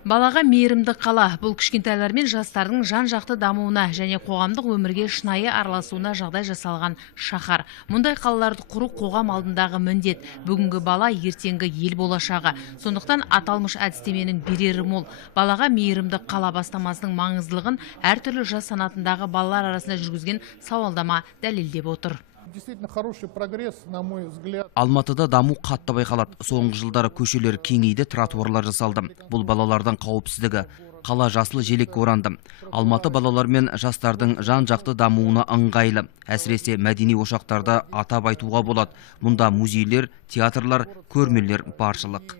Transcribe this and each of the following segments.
Балаға мейірімді қала бұл кішкентайлар мен жастардың жан-жақты дамуына және қоғамдық өмірге шынайы араласуына жағдай жасалған шаһар. Мұндай қалаларды құру қоғам алдындағы міндет. Бүгінгі бала ертеңгі ел болашағы. Сондықтан аталмыш әдістеменің берері мол. Балаға мейірімді қала бастамасының маңыздылығын әртүрлі жас санатындағы балалар арасында жүргізген сауалдама дәлелдеп отыр. Действительно хороший прогресс, на мой взгляд. Алматыда даму қатты байқалады. Соңғы жылдары көшелер кеңейді, тротуарлар жасалды. Бұл балалардың қауіпсіздігі. Қала жасыл желекке оранды. Алматы балалар мен жастардың жан-жақты дамуына ыңғайлы. Әсіресе мәдени ошақтарда атап айтуға болады. Мұнда музейлер, театрлар, көрмелер баршылық.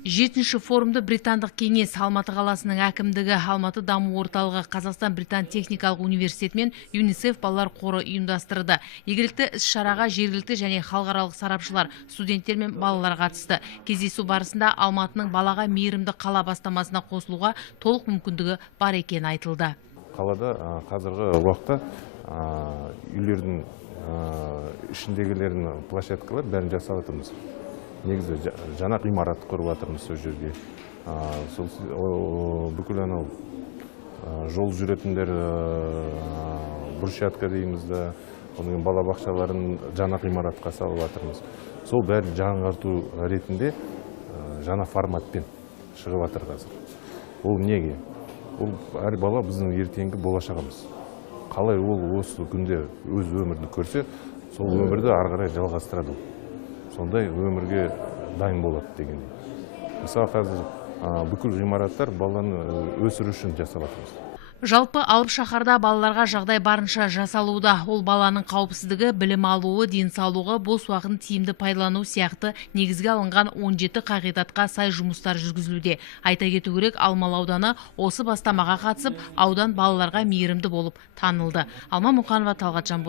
7-ші форумды британдық кеңес, Алматы қаласының әкімдігі, Алматы даму орталығы, Қазақстан-Британ техникалық университеті мен ЮНИСЕФ балалар қоры ұйымдастырды. Игілікті іс-шараға жергілікті және халықаралық сарапшылар, студенттер мен балалар қатысты. Кездесу барысында Алматының балаға мейірімді қала бастамасына қосылуға толық мүмкіндігі бар екені айтылды. Қалада қазіргі уақытта үйлердің ішіндегілердің площадкалар бәрін жасап жатырмыз. Негізі жаңа ғимарат құрып жатырмыз сол жерге. Бүкіл анау жол жүретіндер брусчатка дейміз да, оның балабақшаларын жаңа ғимаратқа салып жатырмыз. Сол бәрін жаңарту ретінде жаңа форматпен шығып жатыр қазір. Ол неге? Ол әр бала біздің ертеңгі болашағымыз. Қалай ол осы күнде өз өмірді көрсе, сол өмірді ары қарай жалғастырады. Сондай өмірге дайын болады дегендей. Мысалы қазір бүкіл ғимараттар баланы өсіру үшін жасап жатырмыз. Жалпы алып шаһарда балаларға жағдай барынша жасалуда. Ол баланың қауіпсіздігі, білім алуы, денсаулығы, бос уақытын тиімді пайдалану сияқты негізге алынған 17 қағидатқа сай жұмыстар жүргізілуде. Айта кету керек, Алмалы ауданы осы бастамаға қатысып, аудан балаларға мейірімді болып танылды. Алма Мұқанова, Талғат Жамбыл.